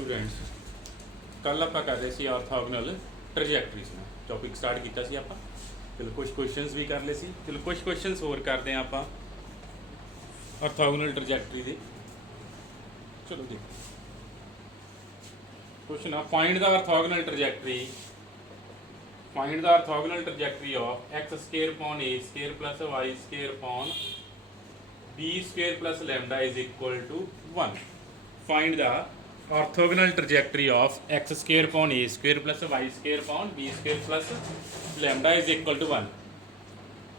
Students कल आप कर रहे सी ऑर्थोगोनल ट्रैजेक्टरीज में टॉपिक स्टार्ट किया सी आप चलो कुछ क्वेश्चंस भी कर ले सी चलो कुछ क्वेश्चंस होर करते हैं आप ऑर्थोगोनल ट्रैजेक्टरी दे चलो देखो क्वेश्चन आ find the orthogonal trajectory of x square upon a square plus y square upon b square plus lambda is equal to 1 find the orthogonal trajectory of x square upon a square plus y square upon b square plus lambda is equal to 1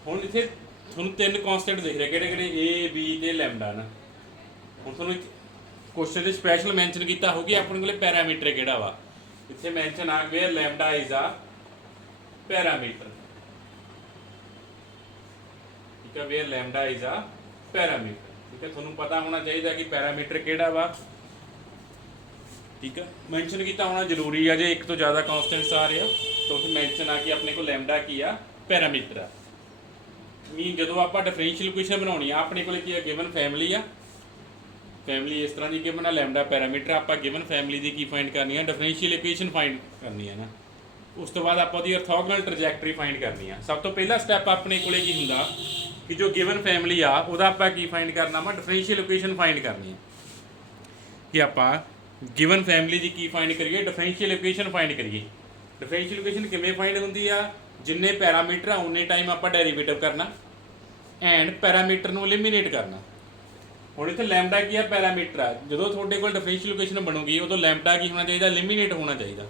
ਹੁਣ ਇੱਥੇ ਤੁਹਾਨੂੰ ਤਿੰਨ constant ਦਿਖ ਰਹੇ ਕਿਹੜੇ ਕਿਹੜੇ A B ਤੇ lambda ਨਾ ਹੁਣ ਤੁਹਾਨੂੰ ਕੁਐਸਚਨ ਦੇ ਸਪੈਸ਼ਲ ਮੈਂਸ਼ਨ ਕੀਤਾ ਹੋਊਗੀ ਆਪਣੇ ਕੋਲੇ ਪੈਰਾਮੀਟਰ ਕਿਹੜਾ ਵਾ ਇੱਥੇ ਮੈਂਸ਼ਨ ਆ ਗਿਆ ਲੈਮਡਾ ਇਜ਼ ਆ ਪੈਰਾਮੀਟਰ ਠੀਕ ਹੈ where lambda is a parameter ਠੀਕ ਹੈ ਤੁਹਾਨੂੰ ਪਤਾ ਹੋਣਾ ਚਾਹੀਦਾ ਕਿ ਪੈਰਾਮੀਟਰ ਕਿਹੜਾ ਵਾ ठीक है मैंशन किया होना जरूरी है जो एक तो ज़्यादा कॉन्स्टेंट्स आ रहे हो तो फिर मैंशन आ कि अपने को लैम्डा की आ पैरामीटर आ मीन जो आप डिफरेंशियल इक्वेशन बनानी है अपने को गिवन फैमिली आ फैमिली इस तरह की गिवन आ लैम्डा पैरामीटर आप गिवन फैमिली की फाइंड करनी है डिफरेंशियल इक्वेशन फाइंड करनी है ना उस तो बाद आप ऑर्थोगोनल ट्रैजेक्टरी फाइंड करनी है सब तो पहला स्टैप अपने को की होंगे कि जो गिवन फैमिली आ वह आप फाइंड करना वा डिफरेंशियल इक्वेशन फाइंड करनी है कि आप गिवन फैमिली की की फाइंड करिए डिफरेंशियल इक्वेशन फाइंड करिए डिफरेंशियल इक्वेशन किमें फाइंड होंगी आ जिन्ने पैरामीटर आ उन्ने टाइम आप डेरीवेटिव करना एंड पैरामीटर को एलिमिनेट करना हुण इत्थे लैम्डा की आ पैरामीटर आ जो थोड़े को डिफरेंशियल इक्वेशन बनूगी उदों लैम्डा की होना चाहिए एलिमिनेट होना चाहिए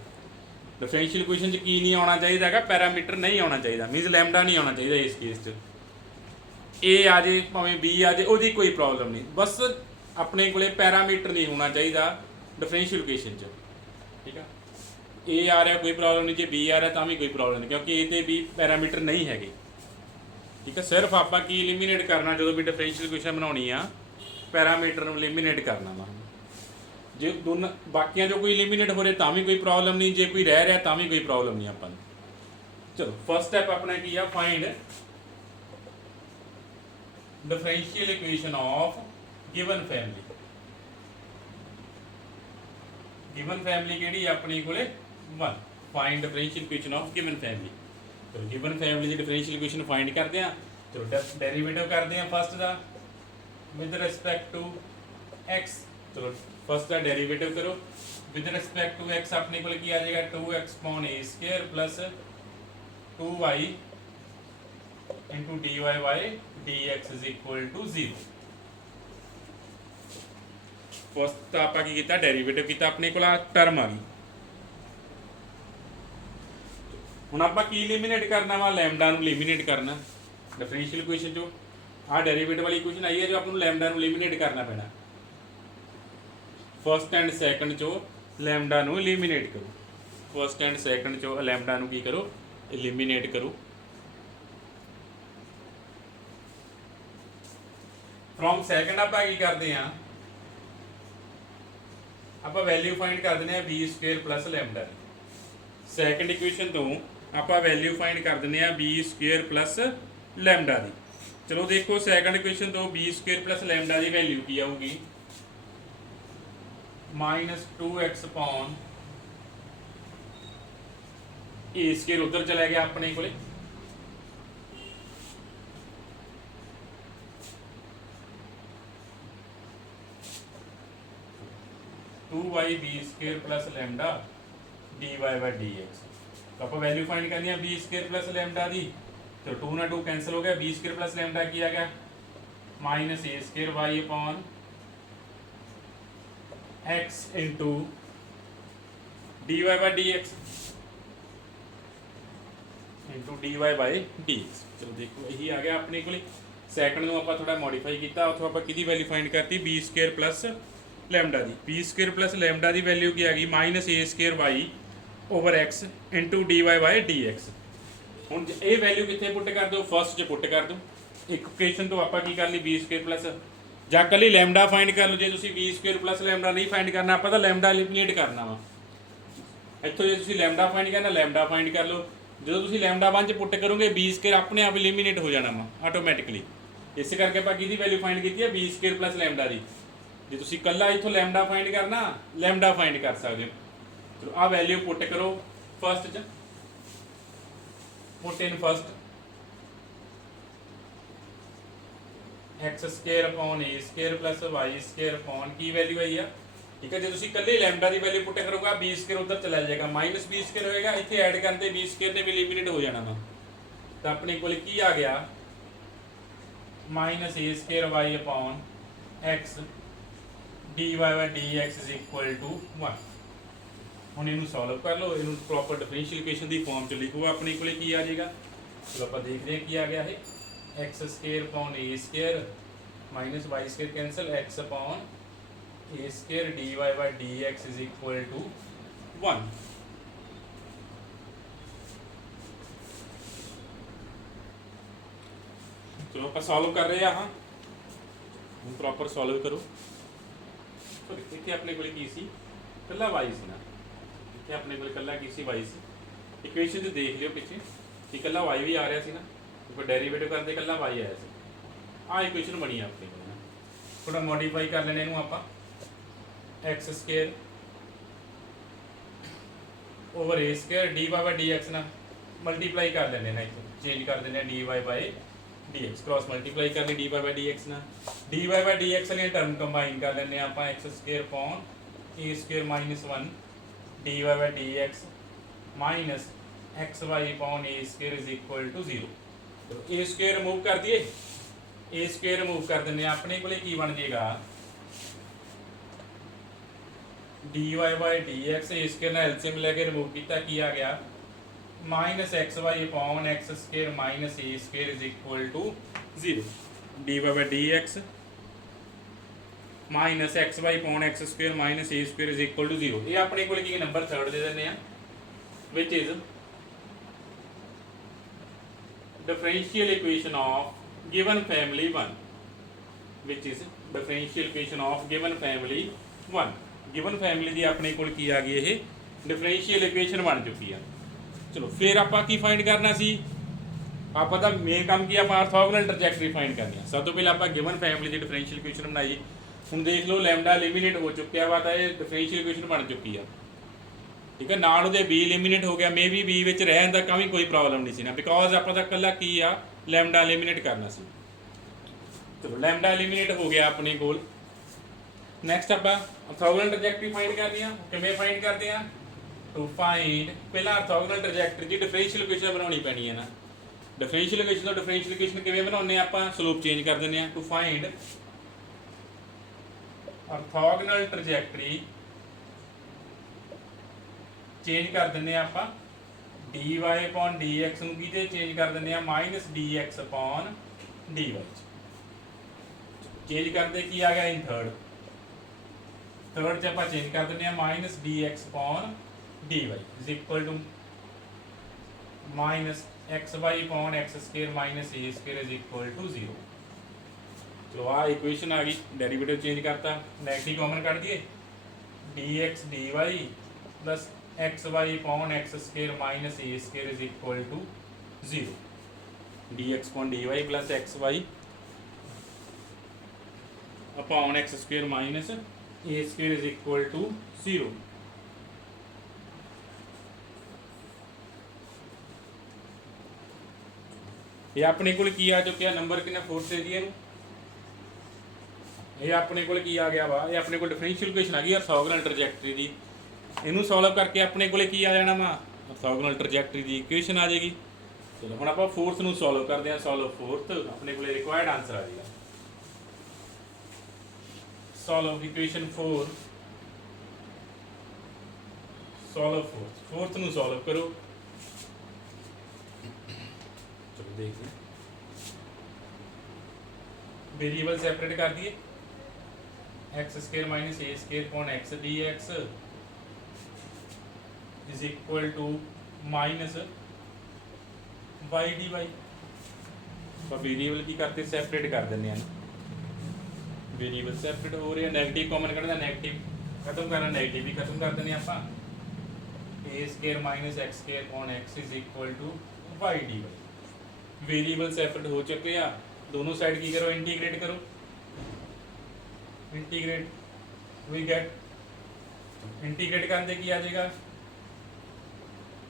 डिफरेंशियल इक्वेशन की नहीं आना चाहिए पैरामीटर नहीं आना चाहिए मीनस लैम्डा नहीं आना चाहिए इस केस ए आ जाए भावें बी आ जाए वो कोई प्रॉब्लम नहीं बस अपने को पैरामीटर नहीं होना चाहिए डिफरेंशियल इक्वेशन ठीक है ए आ रहा कोई प्रॉब्लम नहीं जो बी आ रहा भी कोई प्रॉब्लम नहीं क्योंकि ए तो बी पैरामीटर नहीं है ठीक है सिर्फ आप की एलिमिनेट करना जो भी डिफरेंशियल इक्वेशन बनानी आ पैरामीटर एलिमिनेट करना वा जो दोनों बाकियां जो कोई एलिमिनेट हो रहे भी कोई प्रॉब्लम नहीं जो कोई रह रहा भी कोई प्रॉब्लम नहीं अपन चलो फर्स्ट स्टैप अपना की है find differential equation of given family given family केड़ी अपने को 1 find differential equation of given family तो गिवन फैमिली की डिफरेंशियल इक्वेशन फाइंड करते हैं चलो डेरिवेटिव करते हैं फर्स्ट का विद रिस्पेक्ट टू एक्स चलो फर्स्ट का डेरिवेटिव करो विद रिस्पेक्ट टू एक्स अपने को आ जाएगा 2x upon a square plus 2y into dy by dx is equal to 0 first आप डेरीवेटिव किया अपने को टर्म आ गई हुण आप एलिमिनेट करना वा लैम्डा एलिमिनेट करना डिफरेंशियल इक्वेशन जो आ डेरीवेटिव वाली इक्वेशन आई है जो आपको लैम्डा एलिमिनेट करना पैना फर्स्ट एंड सैकंड चो लैम्डा एलिमिनेट करो फर्स्ट एंड सैकंड चो लैम्डा की करो एलिमिनेट करो फ्रॉम सैकंड आप करते हैं आप वैल्यू फाइंड कर देने b square plus lambda second equation तो आप वैल्यू फाइंड कर देने बी स्क्वेयर प्लस लैम्डा की चलो देखो सैकंड इक्वेशन तो बी स्क्वेयर प्लस लैम्डा की वैल्यू की आऊगी -2x अपॉन ए स्क्वेयर उधर चला गया अपने को 2y b square plus lambda dy by dx तो आप वैल्यू फाइंड करनी है बी स्क्वेयर प्लस लैम्डा दी तो 2 ना 2 कैंसिल हो गया बी स्क्वेयर प्लस लैम्डा किया गया minus a square y upon x into dy by dx into dy by dx चलो देखो यही आ गया अपने को सैकंड में आप थोड़ा मॉडिफाई किया उतो आप कि वैल्यू फाइंड करती बी स्क्वेयर प्लस लैम्डा दी बी स्क्वेयर प्लस लैम्डा की वैल्यू की आ गई minus a square y over x into dy by dx हुण ये वैल्यू कितने पुट कर दो फर्स्ट च पुट कर दो एक इक्वेशन तो आप की कर ली बी स्क्वेयर प्लस ਜਾਂ कली लैम्डा फाइंड कर लो जो तुम बी स्क्वेयर प्लस लैम्डा नहीं फाइंड करना आप लैम्डा एलिमिनेट करना वा इतों जो तुम लैम्डा फाइंड करना लैम्डा फाइंड कर लो जो तुम लैम्डा 1 च पुट करोगे बी स्क्वेयर अपने आप एलिमिनेट हो जाना वा ऑटोमैटिकली इस करके आप कि वैल्यू फाइंड की है बी स्क्वेयर प्लस लैम्डा की ਜੇ ਤੁਸੀਂ ਕੱਲਾ ਇੱਥੋਂ ਲੈਮਡਾ ਫਾਈਂਡ ਕਰਨਾ, ਲੈਮਡਾ ਫਾਈਂਡ ਕਰ ਸਕਦੇ ਹੋ। ਚਲੋ ਆ ਵੈਲਿਊ ਪੁੱਟ ਕਰੋ ਫਸਟ 'ਚ, put in first x square upon a square plus y square upon ਕੀ ਵੈਲਿਊ ਆਈ ਆ, ਠੀਕ ਹੈ। ਜੇ ਤੁਸੀਂ ਕੱਲੇ ਲੈਮਡਾ ਦੀ ਵੈਲਿਊ ਪੁੱਟ ਕਰੋਗਾ b ਸਕੁਏਅਰ ਉਧਰ ਚਲਾ ਜਾਏਗਾ, ਮਾਈਨਸ b ਸਕੁਏਅਰ ਹੋਏਗਾ, ਇੱਥੇ ਐਡ ਕਰਨ ਤੇ b ਸਕੁਏਅਰ ਨੇ ਵੀ ਐਲੀਮੀਨੇਟ ਹੋ ਜਾਣਾ ਵਾ। ਤਾਂ ਆਪਣੇ ਕੋਲ ਕੀ ਆ ਗਿਆ, minus a square y upon x dy by dx is equal to 1। ਹੁਣ ਇਹਨੂੰ ਸੋਲਵ ਕਰ ਲਓ, ਇਹਨੂੰ ਪ੍ਰੋਪਰ ਡਿਫਰੈਂਸ਼ੀਅਲ ਇਕੁਏਸ਼ਨ ਦੀ ਫਾਰਮ ਚ ਲਿਖੋ, ਆਪਣੇ ਕੋਲੇ ਕੀ ਆ ਜਾਏਗਾ। ਚਲੋ ਆਪਾਂ ਦੇਖਦੇ ਹਾਂ ਕੀ ਆ ਗਿਆ ਇਹ, x square upon a square minus y square cancel, x upon a square dy by dx is equal to 1। ਚਲੋ ਆਪਾਂ ਸੋਲਵ ਕਰ ਰਹੇ ਹਾਂ, ਹੁਣ ਪ੍ਰੋਪਰ ਸੋਲਵ ਕਰੋ। ਇੱਥੇ ਆਪਣੇ ਕੋਲ ਕੀ ਸੀ, ਕੱਲਾ y ਸੀ ਨਾ, ਇੱਥੇ ਆਪਣੇ ਕੋਲ ਕੱਲਾ ਕੀ ਸੀ, y ਸੀ। ਇਕੁਏਸ਼ਨ 'ਚ ਦੇਖ ਲਿਓ ਪਿੱਛੇ ਕਿ ਕੱਲਾ y ਵੀ ਆ ਰਿਹਾ ਸੀ ਨਾ, ਉੱਪਰ ਡੈਰੀਵੇਟਿਵ ਕਰਦੇ ਕੱਲਾ y ਆਇਆ ਸੀ। ਆਹ ਇਕੁਏਸ਼ਨ ਬਣੀ ਆ ਆਪਣੇ ਕੋਲ ਨਾ, ਥੋੜਾ ਮੋਡੀਫਾਈ ਕਰ ਲੈਣੇ ਇਹਨੂੰ ਆਪਾਂ, x square over a square dy by dx ਨਾਲ ਮਲਟੀਪਲਾਈ ਕਰ ਲੈਣੇ ਨਾ, ਇੱਥੇ ਚੇਂਜ ਕਰ ਦਿੰਦੇ ਆ dy by dx, cross multiply कर ली dy by dx ना, dy by dx वाली टर्म कंबाइन कर लेने आप x square upon a square minus 1 dy by dx minus x y upon a square is equal to 0। तो a square remove कर दिए, a स्क्वायर रिमूव कर देने अपने को की बन जाएगा dy by dx, a square ने एलसीएम लेके रिमूव किया की आ गया minus x y upon x square minus a square is equal to 0। D y by d x minus x y upon x square minus a square is equal to 0। ये अपने को number third दे देने हैं, which is differential equation of given family 1, which is differential equation of given family 1। Given family की अपने को आ गई ये डिफरेंशियल इक्वेशन बन चुकी है। चलो फिर आप की फाइंड करना सी, आप मेन काम की आप ऑर्थोगोनल ट्रैजेक्टरी फाइंड करनी है। सब तो पहले आप गिवन फैमिली की डिफरेंशियल इक्वेशन बनाई, हम देख लो लैम्डा एलिमिनेट हो चुका वा, तो ये डिफरेंशियल इक्वेशन बन चुकी है, ठीक है। नाल उहदे बी एलिमिनेट हो गया, मे बी बी विच रहन दा कभी कोई प्रॉब्लम नहीं सी ना, बिकॉज आप कल्ला की आ लैम्डा एलिमिनेट करना सी। चलो लैम्डा एलिमिनेट हो गया अपने कोल। नैक्सट आप ऑर्थोगोनल ट्रैजेक्टरी फाइंड करनी है, किवें फाइंड करते हैं, टू फाइंड पहला ऑर्थोगोनल ट्रैजेक्टरी की डिफरेंशियल इक्वेशन बनानी पैनी है ना। डिफरेंशियल इक्वेशन तो डिफरेंशियल इक्वेशन किवें बनाउने आप, स्लोप चेंज कर देने हैं। To find orthogonal trajectory change कर देने आप d y upon d x नूं किहदे चेंज कर देने minus d x upon d y change करते की आ गया इन थर्ड, थर्ड च आप चेंज कर देने minus d x upon d y is equal to minus x y upon x square minus a square is equal to 0। चलो आ इक्वेशन आ गई, डेरिवेटिव चेंज करता, नेगेटिव कॉमन कर दिए, d x d y plus x y upon x square minus a square is equal to 0। D x upon d y plus x y upon x square minus a square is equal to 0। ये अपने को की आ चुका number कि fourth से जी, ये अपने को की आ गया वा, ये अपने को डिफरेंशियल इक्वेशन आ गई ऑर्थोगोनल ट्रैजेक्टरी की। इनू सॉल्व करके अपने को की आ जाना वा, ऑर्थोगोनल ट्रैजेक्टरी की इक्वेशन आ जाएगी। चलो हम आप फोर्थ नू सॉल्व करते हैं, सॉल्व फोर्थ अपने को रिक्वायर्ड आंसर आ जाएगा। Solve equation 4, solve fourth, fourth नू सॉल्व करो। चलो देखिए वेरिएबल सेपरेट कर दिए, x square minus a square upon x d x is equal to minus y d y. तो वेरिएबल की करते सेपरेट कर देने, वेरिएबल सेपरेट हो रहे हैं, नेगेटिव कॉमन करना, नेगेटिव खत्म करना, नेगेटिव भी खत्म कर देने आप, a square minus x square upon x is equal to y d y. Variable separate हो चुके हैं, दोनों साइड की करो इंटीग्रेट करो, इंटीग्रेट वी गेट इंटीग्रेट करने की आ जाएगा,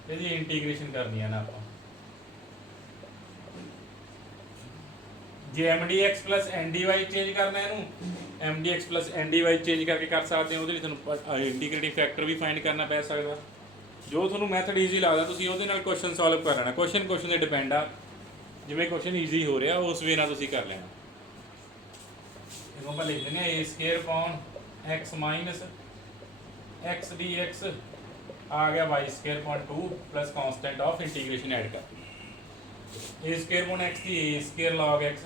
यदि इंटीग्रेशन करनी है ना आप जे m d x plus n d y change करना है m d x plus n d y change करके कर सकते हो, इंटीग्रेटिंग फैक्टर भी फाइंड करना पै सकता, जो थोड़ा मैथड ईजी लगता तुम वो क्वेश्चन सॉल्व कर लेना, क्वेश्चन से डिपेंड आ, जिमें क्वेश्चन ईजी हो रहा उस वे तुम कर लेना। आप लिख देंगे a square upon x minus x d x आ गया y square upon 2 plus constant of integration add कर ए स्केयर अपॉन एक्स दी a square log x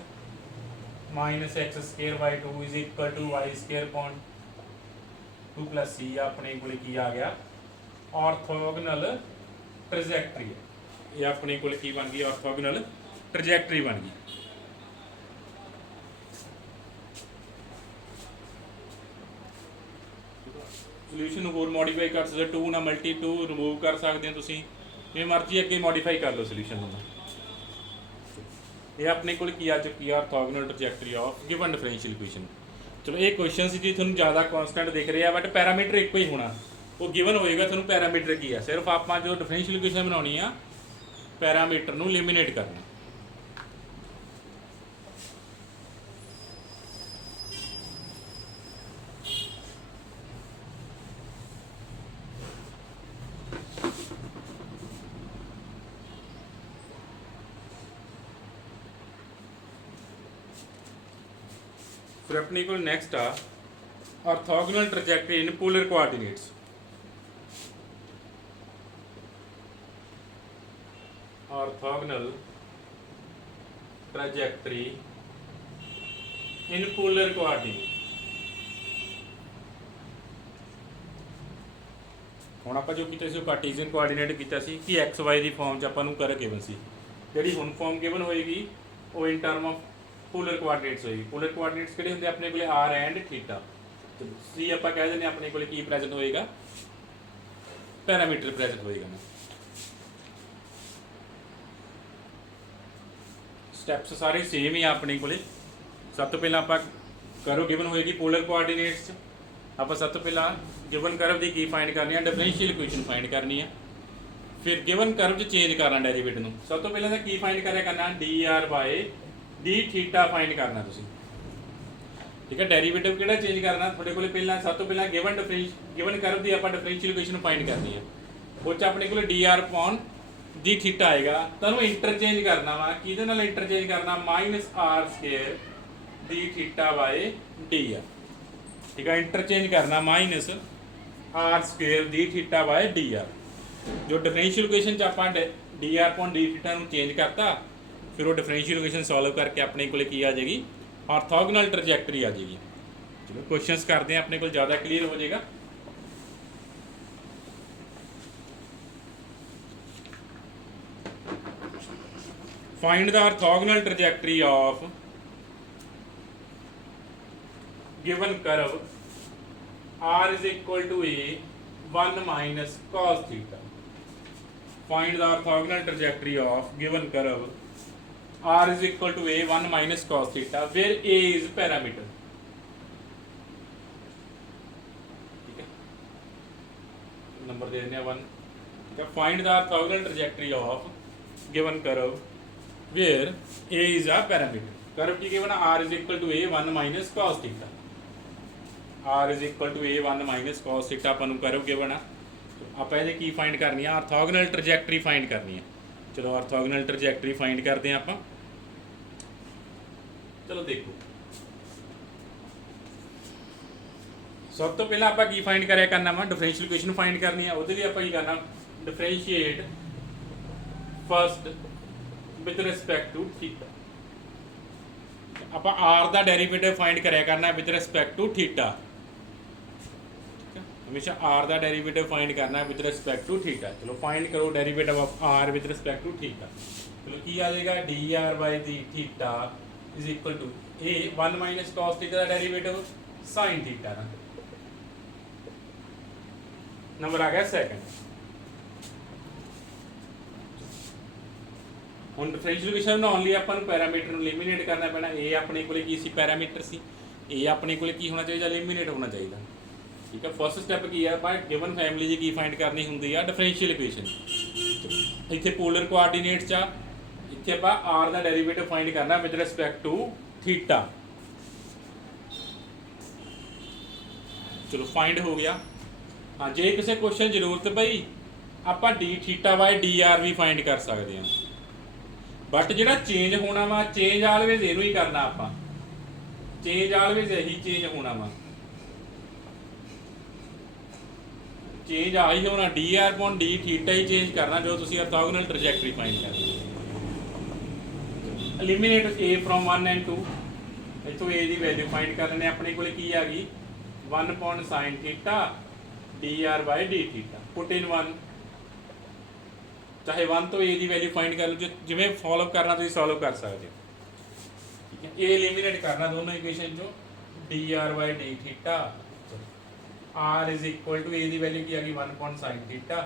minus x square by 2 is equal to y square upon 2 plus c अपने को आ गया orthogonal trajectory, ये अपने को बन गई ऑर्थोगोनल ट्रैजेक्टरी बन गई। सोल्यूशन होर मॉडिफाई कर सकते 2 ना मल्टी 2 रिमूव कर सकते हैं, तुम जिवें मर्जी अगे मॉडिफाई कर लो सोल्यूशन। ये अपने को आ चुकी है orthogonal trajectory of given differential equation. चलो ये क्वेश्चन से जी थोड़ा ज़्यादा कॉन्स्टेंट दिख रहा है बट पैरामीटर एक ही होना, वो गिवन होएगा थोड़ा पैरामीटर की है, सिर्फ आप जो डिफरेंशियल इक्वेशन बनानी है पैरामीटर को एलिमिनेट करना। फिर अपने को नेक्स्ट आ orthogonal trajectory in polar coordinates. Orthogonal trajectory in polar coordinate. हुण आपां जो कीता सी कार्टेशियन कोऑर्डिनेट कीता सी कि एक्स वाई की फॉर्म च आपां नूं कर गिवन सी, जिहड़ी हुण फॉर्म गिवन होएगी वो in term of polar coordinates होएगी। पोलर कोऑर्डिनेट्स किहड़े हुंदे अपने कोले आर एंड थीटा, तो सी आपां कह दिंदे अपने कोले की प्रेजेंट होएगा पैरामीटर प्रेजेंट होएगा। स्टैप्स सारे सेम ही अपने कोले। सब तो पहला आपां करो गिवन होएगी पोलर कोऑर्डिनेट्स, आपां सब तो पहला गिवन कर्व की की फाइंड करनी है, डिफरेंशियल इक्वेशन फाइंड करनी है, फिर गिवन कर्व चेंज करना डेरिवेटिव नूं। सब तो पहला की फाइंड करिया करना d r by d theta find करना तुसीं, ठीक है। डेरिवेटिव किहड़ा चेंज करना थोड़े कोले पहला सब तो पहला गिवन कर्व की आपां डिफरेंशियल इक्वेशन फाइंड करनी है, वो अपने को d r upon d theta आएगा, तुहानूं इंटरचेंज करना वा किहदे नाल इंटरचेंज करना minus r square d theta by d r, ठीक है। इंटरचेंज करना minus r square d theta by d r. जो डिफरेंशियल इक्वेशन आपां d r upon d theta नूं चेंज करता, फिर वो डिफरेंशियल इक्वेशन सॉल्व करके अपने को की आ जाएगी ऑर्थोगोनल ट्रैजेक्टरी आ जाएगी। चलो क्वेश्चंस करते हैं, अपने को ज़्यादा क्लियर हो जाएगा। Find the orthogonal trajectory of given curve r is equal to a 1 minus cos theta. Find the orthogonal trajectory of given curve r is equal to a 1 minus cos theta where a is parameter. ठीक है, number दे देने 1, ठीक है। Find the orthogonal trajectory of given curve where a is a parameter. Curve की given r is equal to a 1 minus cos theta. r is equal to a 1 minus cos theta upon curve given आ, आप की find करनी है orthogonal trajectory find करनी है। चलो orthogonal trajectory find करते हैं आप। चलो देखो सब तो पहला आप की फाइंड कराया करना वा डिफरेंशियल इक्वेशन फाइंड करनी है, वो आप करना differentiate first with respect to theta. आप आर का डेरीवेटिव फाइंड कराया करना विद रिस्पेक्ट टू थीटा, हमेशा आर का डेरीवेटिव फाइंड करना है विद रिस्पेक्ट टू थीटा। चलो फाइंड करो derivative of r with respect to theta. चलो की आ जाएगा d r by d theta is equal to a 1 minus cos theta का डेरीवेटिव साइन थीटा ना, नंबर आ गया सेकंड। हुण डिफरेंशियल इक्वेशन बनाउण लई आपां नूं पैरामीटर नूं एलिमिनेट करना पैना। ए अपने कोले की सी पैरामीटर सी, ए अपने कोले की होना चाहिए एलिमिनेट होना चाहिए, ठीक है। फर्स्ट स्टैप की है ਆਪਾਂ ਗਿਵਨ ਫੈਮਿਲੀ ਦੀ ਕੀ ਫਾਈਂਡ ਕਰਨੀ ਹੁੰਦੀ ਆ ਡਿਫਰੈਂਸ਼ੀਅਲ ਇਕੁਏਸ਼ਨ। ਇੱਥੇ ਪੋਲਰ ਕੋਆਰਡੀਨੇਟਸ ਆ, ਇੱਥੇ ਆਪਾਂ r ਦਾ ਡੈਰੀਵੇਟਿਵ ਫਾਈਂਡ ਕਰਨਾ ਵਿਦ ਰਿਸਪੈਕਟ ਟੂ ਥੀਟਾ। ਚਲੋ ਫਾਈਂਡ ਹੋ ਗਿਆ। ਹਾਂ ਜੇ ਕਿਸੇ ਕੁਐਸਚਨ ਜ਼ਰੂਰਤ ਪਈ ਆਪਾਂ d ਥੀਟਾ ਬਾਈ dr ਵੀ ਫਾਈਂਡ ਕਰ ਸਕਦੇ ਹਾਂ, ਬਟ ਜਿਹੜਾ ਚੇਂਜ ਹੋਣਾ ਵਾ ਚੇਂਜ ਆਲਵੇਜ਼ ਇਹਨੂੰ ਹੀ ਕਰਨਾ ਆਪਾਂ, ਚੇਂਜ ਆਲਵੇਜ਼ ਇਹੀ ਚੇਂਜ ਹੋਣਾ ਵਾ, ਚੇਂਜ ਆਹੀ ਹੋਣਾ dr upon d ਥੀਟਾ ਹੀ ਚੇਂਜ ਕਰਨਾ ਜੋ ਤੁਸੀਂ ਆਰਥੋਗੋਨਲ ਟ੍ਰੈਜੈਕਟਰੀ ਫਾਈਂਡ ਕਰਨੀ। ਐਲੀਮੀਨੇਟ a from 1 and 2, ਇੱਥੋਂ a ਦੀ ਵੈਲਿਊ ਫਾਈਂਡ ਕਰ ਲੈਣੇ। ਆਪਣੇ ਕੋਲੇ ਕੀ ਆ ਗਈ 1 upon sin theta dr by d theta, put in 1, ਚਾਹੇ 1 ਤੋਂ a ਦੀ ਵੈਲਿਊ ਫਾਈਂਡ ਕਰ ਲਓ, ਜਿਵੇਂ ਫੋਲੋ ਕਰਨਾ ਤੁਸੀਂ ਸੋਲਵ ਕਰ ਸਕਦੇ ਹੋ। ਠੀਕ ਹੈ, a ਐਲੀਮੀਨੇਟ ਕਰਨਾ ਦੋਨੋਂ ਇਕੁਏਸ਼ਨ ਚੋਂ dr by d theta, r is equal to a the value ਕੀ ਆ ਗਈ 1 upon sin theta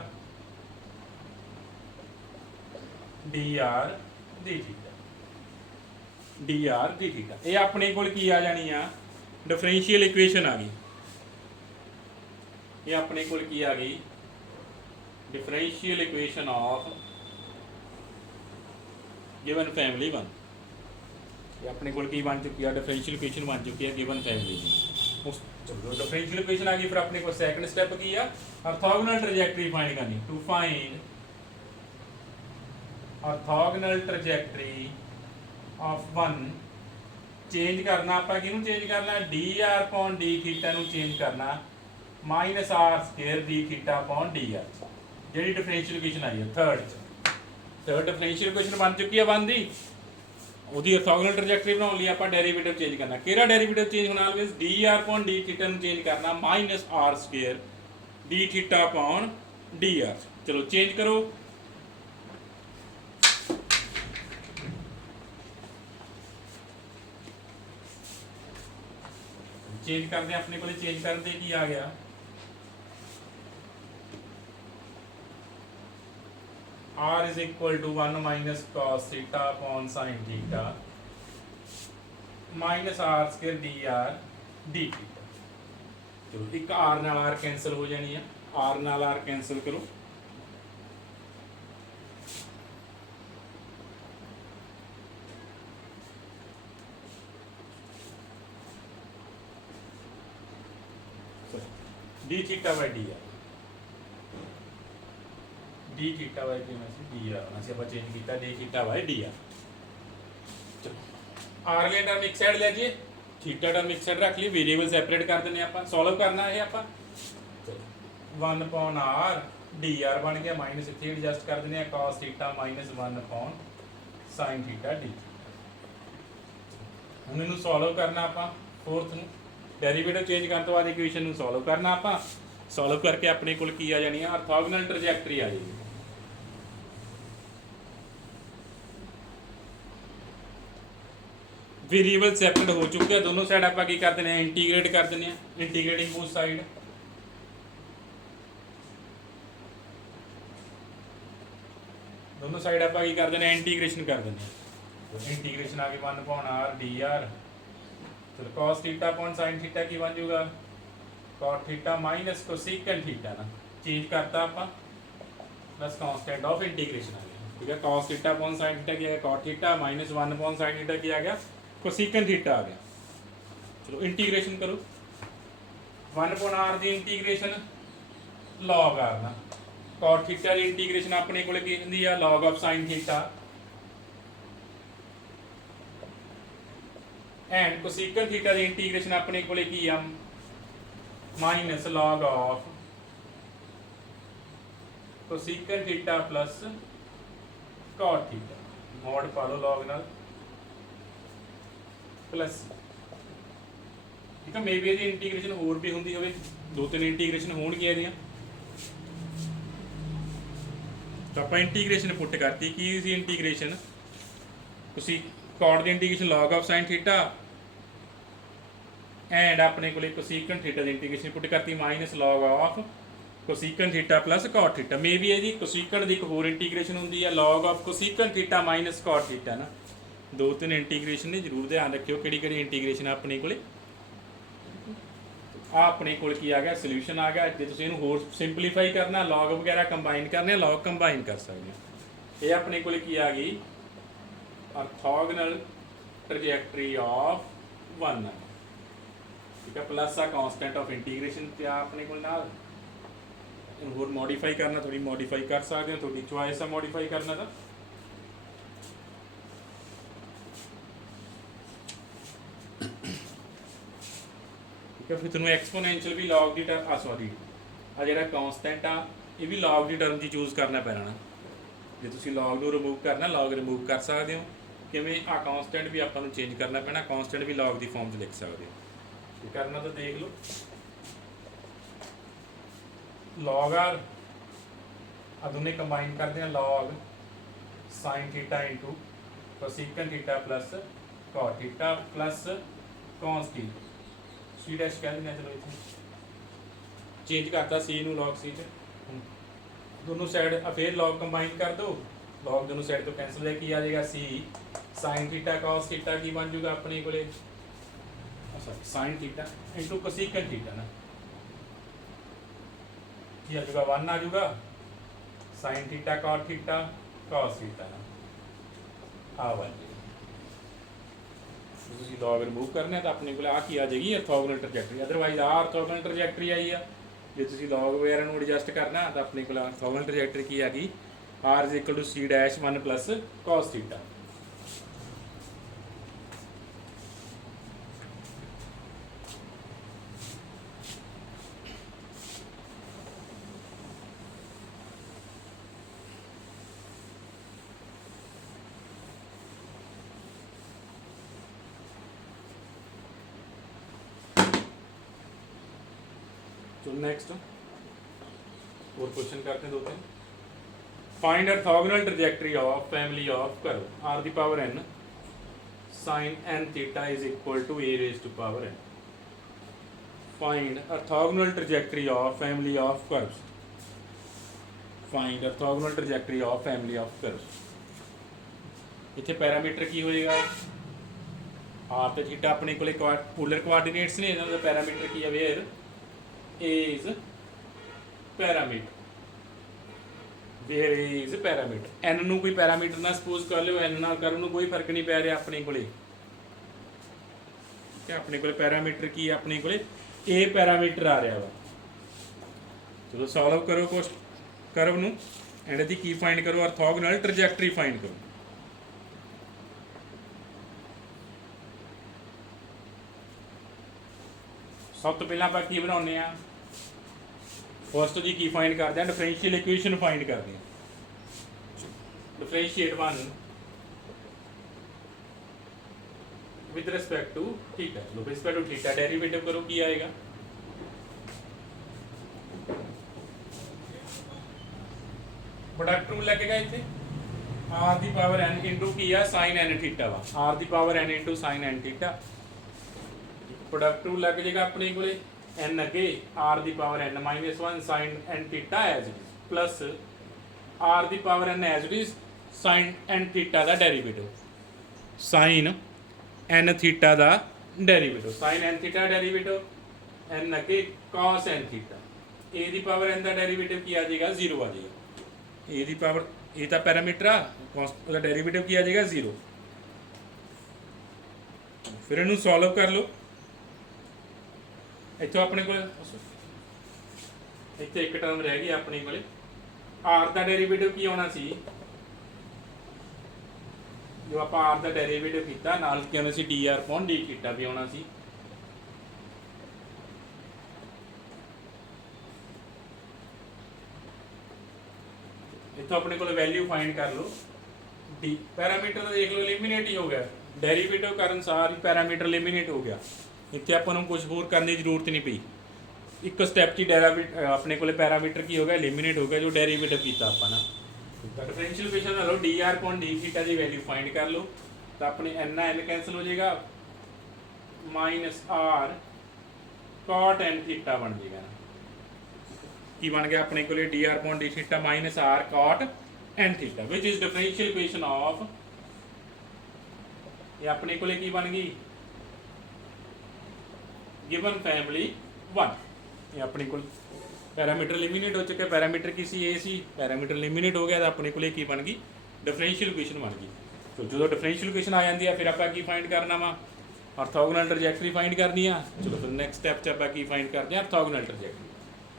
dr d theta, dr d theta। ਇਹ ਆਪਣੇ ਕੋਲ ਕੀ ਆ ਜਾਣੀ ਆ ਡਿਫਰੈਂਸ਼ੀਅਲ ਇਕੁਏਸ਼ਨ ਆ ਗਈ। ਇਹ ਆਪਣੇ ਕੋਲ ਕੀ ਆ ਗਈ differential equation of given family 1। ਇਹ ਆਪਣੇ ਕੋਲ ਕੀ ਬਣ ਚੁੱਕੀ ਆ differential equation ਬਣ ਚੁੱਕੀ ਹੈ given family ਦੀ। ਉਸ ਚਲੋ differential equation ਆ ਗਈ, ਫਿਰ ਆਪਣੇ ਕੋਲ ਸੈਕੰਡ ਸਟੈਪ ਕੀ ਆ orthogonal trajectory ਫਾਈਂਡ ਕਰਨੀ। to find orthogonal trajectory of 1, change ਕਰਨਾ ਆਪਾਂ ਕਿਹਨੂੰ ਚੇਂਜ ਕਰਨਾ dr upon d theta ਨੂੰ ਚੇਂਜ ਕਰਨਾ minus r square d theta upon dr। ਜਿਹੜੀ ਡਿਫਰੈਂਸ਼ੀਅਲ ਇਕੁਏਸ਼ਨ ਆਈ ਹੈ ਥਰਡ ਡਿਫਰੈਂਸ਼ੀਅਲ ਇਕੁਏਸ਼ਨ ਬਣ ਚੁੱਕੀ ਹੈ 1 ਦੀ, ਉਹਦੀ ਆਰਥੋਗੋਨਲ ਟ੍ਰੈਜੈਕਟਰੀ ਬਣਾਉਣ ਲਈ ਆਪਾਂ ਡੈਰੀਵੇਟਿਵ ਚੇਂਜ ਕਰਨਾ। ਕਿਹੜਾ ਡੈਰੀਵੇਟਿਵ ਚੇਂਜ ਹੋਣਾ always dr upon d theta ਨੂੰ ਚੇਂਜ ਕਰਨਾ minus r square d theta upon dr। ਚਲੋ ਚੇਂਜ ਕਰੋ। ਚੇਂਜ ਕਰਦੇ ਆਪਣੇ ਕੋਲੇ ਚੇਂਜ ਕਰਨ ਤੇ ਕੀ ਆ ਗਿਆ r is equal to 1 minus cos theta upon sin theta minus r square dr d theta। ਚਲੋ ਇੱਕ r ਨਾਲ r ਕੈਂਸਲ ਹੋ ਜਾਣੀ ਆ, r ਨਾਲ r ਕੈਂਸਲ ਕਰੋ। d theta by dr, d theta by dr ਅਸੀਂ ਆਪਾਂ ਚੇਂਜ ਕੀਤਾ d theta by dr। ਚਲੋ r ਲੈ ਟਰਮ ਇੱਕ ਸਾਈਡ ਲੈ ਜਾਈਏ, ਥੀਟਾ ਟਰਮ ਇੱਕ ਸਾਈਡ ਰੱਖ ਲਈ, ਵੇਰੀਏਬਲ ਸੈਪਰੇਟ ਕਰ ਦਿੰਨੇ ਆਪਾਂ, ਸੋਲਵ ਕਰਨਾ ਇਹ ਆਪਾਂ। 1 upon r dr ਬਣ ਗਿਆ, ਮਾਈਨਸ ਇੱਥੇ ਐਡਜਸਟ ਕਰ ਦਿੰਨੇ ਆ cos theta minus 1 upon sin theta d। ਹੁਣ ਇਹਨੂੰ ਸੋਲਵ ਕਰਨਾ ਆਪਾਂ ਫੋਰਥ ਨੂੰ, ਡੈਰੀਵੇਟਿਵ ਚੇਂਜ ਕਰਨ ਤੋਂ ਬਾਅਦ ਇਕੁਏਸ਼ਨ ਨੂੰ ਸੋਲਵ ਕਰਨਾ ਆਪਾਂ। ਸੋਲਵ ਕਰਕੇ ਆਪਣੇ ਕੋਲ ਕੀ ਆ ਜਾਣੀ ਆ ਆਰਥੋਗੋਨਲ ਟ੍ਰੈਜੈਕਟਰੀ ਆ ਜਾਏਗੀ। ਵੇਰੀਏਬਲ ਸੈਪਰੇਟ ਹੋ ਚੁੱਕੇ ਆ, ਦੋਨੋਂ ਸਾਈਡ ਆਪਾਂ ਕੀ ਕਰ ਦਿੰਦੇ ਆ ਇੰਟੀਗ੍ਰੇਟ ਕਰ ਦਿੰਦੇ ਆ, ਇੰਟੀਗ੍ਰੇਟਿੰਗ ਬੋਥ ਸਾਈਡ। ਦੋਨੋਂ ਸਾਈਡ ਆਪਾਂ ਕੀ ਕਰ ਦਿੰਦੇ ਆ ਇੰਟੀਗ੍ਰੇਸ਼ਨ ਕਰ ਦਿੰਦੇ ਆ। ਇੰਟੀਗ੍ਰੇਸ਼ਨ ਆ ਗਈ 1 upon r dr। ਚਲੋ cos theta upon sin theta ਕੀ ਬਣ ਜਾਊਗਾ cot theta minus cosecant theta ਨਾ ਚੇਂਜ ਕਰਤਾ ਆਪਾਂ, ਪਲੱਸ ਕਾਂਸਟੈਂਟ ਆਫ ਇੰਟੀਗ੍ਰੇਸ਼ਨ ਆ ਗਿਆ। ਠੀਕ ਹੈ, cos theta upon sin theta ਕੀ ਆ ਗਿਆ cot theta minus 1 upon sin theta ਕੀ ਆ ਗਿਆ cosecant theta ਆ ਗਿਆ। ਚਲੋ ਇੰਟੀਗ੍ਰੇਸ਼ਨ ਕਰੋ। 1 upon r ਦੀ ਇੰਟੀਗ੍ਰੇਸ਼ਨ log r ਨਾ, cot theta ਦੀ ਇੰਟੀਗ੍ਰੇਸ਼ਨ ਆਪਣੇ ਕੋਲੇ ਕੀ ਹੁੰਦੀ ਆ log of sin theta and cosecant theta the integration ਆਪਣੇ ਕੋਲੇ ਕੀ ਆ minus log of cosecant theta plus cot theta, mode ਪਾ ਲਓ log ਨਾਲ ਪਲੱਸ। ਠੀਕ ਹੈ, ਮੇਬੀ ਇਹਦੀ ਇੰਟੀਗ੍ਰੇਸ਼ਨ ਹੋਰ ਵੀ ਹੁੰਦੀ ਹੋਵੇ, 2-3 ਇੰਟੀਗ੍ਰੇਸ਼ਨ ਹੋਣਗੀਆਂ ਇਹਦੀਆਂ। ਤਾਂ ਆਪਾਂ ਇੰਟੀਗ੍ਰੇਸ਼ਨ ਪੁੱਟ ਕਰਤੀ, ਕੀ ਸੀ ਇੰਟੀਗ੍ਰੇਸ਼ਨ ਤੁਸੀਂ cot the integration log of sin theta and ਆਪਣੇ ਕੋਲੇ cosecant theta ਦੀ ਇੰਟੀਗ੍ਰੇਸ਼ਨ ਪੁੱਟ ਕਰਤੀ minus log of cosecant theta plus cot theta। Maybe ਇਹਦੀ cosecant ਦੀ ਇੱਕ ਹੋਰ ਇੰਟੀਗ੍ਰੇਸ਼ਨ ਹੁੰਦੀ ਹੈ log of cosecant theta minus cot theta ਨਾ। 2-3 ਇੰਟੀਗ੍ਰੇਸ਼ਨ ਨੇ, ਜ਼ਰੂਰ ਧਿਆਨ ਰੱਖਿਓ ਕਿਹੜੀ ਕਿਹੜੀ ਇੰਟੀਗ੍ਰੇਸ਼ਨ ਆਪਣੇ ਕੋਲੇ। ਆ ਆਪਣੇ ਕੋਲ ਕੀ ਆ ਗਿਆ, ਸੋਲੂਸ਼ਨ ਆ ਗਿਆ। ਜੇ ਤੁਸੀਂ ਇਹਨੂੰ ਹੋਰ ਸਿੰਪਲੀਫਾਈ ਕਰਨਾ, ਲੌਗ ਵਗੈਰਾ ਕੰਬਾਈਨ ਕਰਨੇ, ਲੌਗ ਕੰਬਾਈਨ ਕਰ ਸਕਦੇ ਹੋ। ਇਹ ਆਪਣੇ ਕੋਲ ਕੀ ਆ ਗਈ, ਆਰਥੋਗਨਲ ਟ੍ਰੈਜੈਕਟਰੀ ਆਫ 1, ਠੀਕ ਹੈ, ਪਲੱਸ ਆ ਕਾਂਸਟੈਂਟ ਆਫ ਇੰਟੀਗ੍ਰੇਸ਼ਨ ਤੇ ਆ ਆਪਣੇ ਕੋਲ ਨਾਲ। ਇਹਨੂੰ ਹੋਰ ਮੋਡੀਫਾਈ ਕਰਨਾ, ਥੋੜੀ ਮੋਡੀਫਾਈ ਕਰ ਸਕਦੇ ਹੋ, ਤੁਹਾਡੀ ਚੁਆਇਸ ਆ ਮੋਡੀਫਾਈ ਕਰਨਾ ਤਾਂ। ਫਿਰ ਤੁਹਾਨੂੰ ਐਕਸਪੋਨੈਂਸ਼ੀਅਲ ਵੀ ਲੌਗ ਦੀ ਟਰਮ ਸੌਰੀ ਆ ਜਿਹੜਾ ਕਾਂਸਟੈਂਟ ਆ ਇਹ ਵੀ ਲੌਗ ਦੀ ਟਰਮ 'ਚ ਚੂਜ਼ ਕਰਨਾ ਪੈਣਾ ਨਾ। ਜੇ ਤੁਸੀਂ ਲੌਗ ਨੂੰ ਰਿਮੂਵ ਕਰਨਾ, ਲੌਗ ਰਿਮੂਵ ਕਰ ਸਕਦੇ ਹੋ। ਕਿਵੇਂ, ਆ ਕਾਂਸਟੈਂਟ ਵੀ ਆਪਾਂ ਨੂੰ ਚੇਂਜ ਕਰਨਾ ਪੈਣਾ, ਕਾਂਸਟੈਂਟ ਵੀ ਲੌਗ ਦੀ ਫਾਰਮ 'ਚ ਲਿਖ ਸਕਦੇ ਹੋ। ਇਹ ਕਰਨਾ ਤਾਂ ਦੇਖ ਲਓ। ਲੌਗ ਆਰ ਆ ਦੋਨੇ ਕੰਬਾਈਨ ਕਰਦੇ ਆ, log sine theta into cosecant theta plus cot theta plus cos t c dash कह देना। चलो इतने चेंज करता सी नू लॉग सी दोनों साइड फिर लॉग कंबाइन कर दो, लॉग दोनों साइड तो कैंसिल है, की आ जाएगा c sine theta cos theta की बन जूगा अपने को sine theta into cosecant theta ना की आ जूगा 1 आ जूगा sine theta cot theta cos theta ना आ बन जाएगी। ਤੁਸੀਂ ਲੌਗ ਰਿਮੂਵ ਕਰਨਾ ਤਾਂ ਆਪਣੇ ਕੋਲ ਆ ਕੀ ਆ ਜਾਏਗੀ, ਆਰਥੋਗਨਲ ਟ੍ਰੈਜੈਕਟਰੀ। ਅਦਰਵਾਈਜ਼ ਆ ਆਰਥੋਗਨਲ ਟ੍ਰੈਜੈਕਟਰੀ ਆਈ ਆ। ਜੇ ਤੁਸੀਂ ਲੌਗ ਵਗੈਰਾ ਨੂੰ ਐਡਜਸਟ ਕਰਨਾ ਤਾਂ ਆਪਣੇ ਕੋਲ ਆਰਥੋਗਨਲ ਟ੍ਰੈਜੈਕਟਰੀ ਕੀ ਆ ਗਈ, r = c dash 1 + cos theta. तो नेक्स्ट और क्वेश्चन करते हैं 2-3। Find orthogonal trajectory of family of curve r दी power n sin n theta is equal to a raise to power n। Find orthogonal trajectory of family of curves. Find orthogonal trajectory of family of curves. इत्थे parameter की होएगा, r ते theta अपने कोले polar coordinates ने, इन्हां दा parameter की है where is parameter, where is parameter। n ਨੂੰ ਕੋਈ ਪੈਰਾਮੀਟਰ ਨਾ ਸਪੋਜ਼ ਕਰ ਲਿਓ, n ਨਾਲ ਕਰਨ ਨੂੰ ਕੋਈ ਫਰਕ ਨਹੀਂ ਪੈ ਰਿਹਾ ਆਪਣੇ ਕੋਲੇ। ਕਿ ਆਪਣੇ ਕੋਲੇ ਪੈਰਾਮੀਟਰ ਕੀ ਹੈ, ਆਪਣੇ ਕੋਲੇ a ਪੈਰਾਮੀਟਰ ਆ ਰਿਹਾ ਵਾ। ਚਲੋ ਸੋਲਵ ਕਰੋ ਕੁਛ ਕਰਵ ਨੂੰ ਐਂਡ ਦੀ ਕੀ ਫਾਈਂਡ ਕਰੋ, ਆਰਥੋਗੋਨਲ ਟ੍ਰੈਜੈਕਟਰੀ ਫਾਈਂਡ ਕਰੋ। ਸਭ ਤੋਂ ਪਹਿਲਾਂ ਆਪਾਂ ਕੀ ਬਣਾਉਂਦੇ ਆ, फस्ट जी की फाइंड करते हैं, डिफरेंशियल इक्वेशन फाइंड करते हैं। Differentiate 1 with respect to theta. लो रिस्पेक्ट टू थीटा डेरिवेटिव करो, की आएगा प्रोडक्ट रूल लगेगा इतने r दी पावर n इंटू की है sin n थीटा वा, r दी power n into sin n theta. Product rule लग जाएगा अपने को n अगे r दी power n -1 sin n theta as it is plus r दी power n as it is sin n theta दा डेरिवेटिव, sin n थीटा दा derivative, sin n theta derivative n अगे cos n theta, a the power n दा derivative की आ जाएगा 0 आ जाएगा। a the power a दा पैरामीटर आ उसका डेरिवेटिव की आ जाएगा 0। फिर इन्हू सॉल्व कर लो। इतों अपने को इतने एक टर्म रह गई अपने को r का डेरिवेटिव की आना सी, जो आप r का डेरिवेटिव किया नाल की आना सी dr/d थीटा भी आना सी। इतों अपने को वैल्यू फाइंड कर लो, डी पैरामीटर तो देख लो एलिमिनेट ही हो गया, डेरिवेटिव कारण सारी पैरामीटर एलिमिनेट हो गया। इतने अपन कुछ होर करने की जरूरत नहीं पई, एक स्टैप की डेरिवेटिव अपने को पैरामीटर की हो गया एलिमिनेट हो गया जो डेरिवेटिव किया अपन ना। डिफरेंशियल इक्वेशन लो dr/d थीटा की वैल्यू फाइंड कर लो तो अपने n n कैंसिल हो जाएगा, -r cot n थीटा बन जाएगा ना। की बन गया अपने को dr/d theta -r cot n theta which is differential equation of, ये अपने को की बन गई गिवन फैमिली 1 ये अपने को पैरामीटर एलिमिनेट हो चुके। पैरामीटर की सी ए सी पैरामीटर एलिमिनेट हो गया तो अपने को की बन गई डिफरेंशियल इक्वेशन बन गई। तो जो डिफरेंशियल इक्वेशन आ जाती है फिर आप की फाइंड करना वा ऑर्थोगोनल ट्रैजेक्टरी फाइंड करनी है। चलो फिर नैक्सट स्टैप च आप की फाइंड करते हैं ऑर्थोगोनल ट्रैजेक्टरी।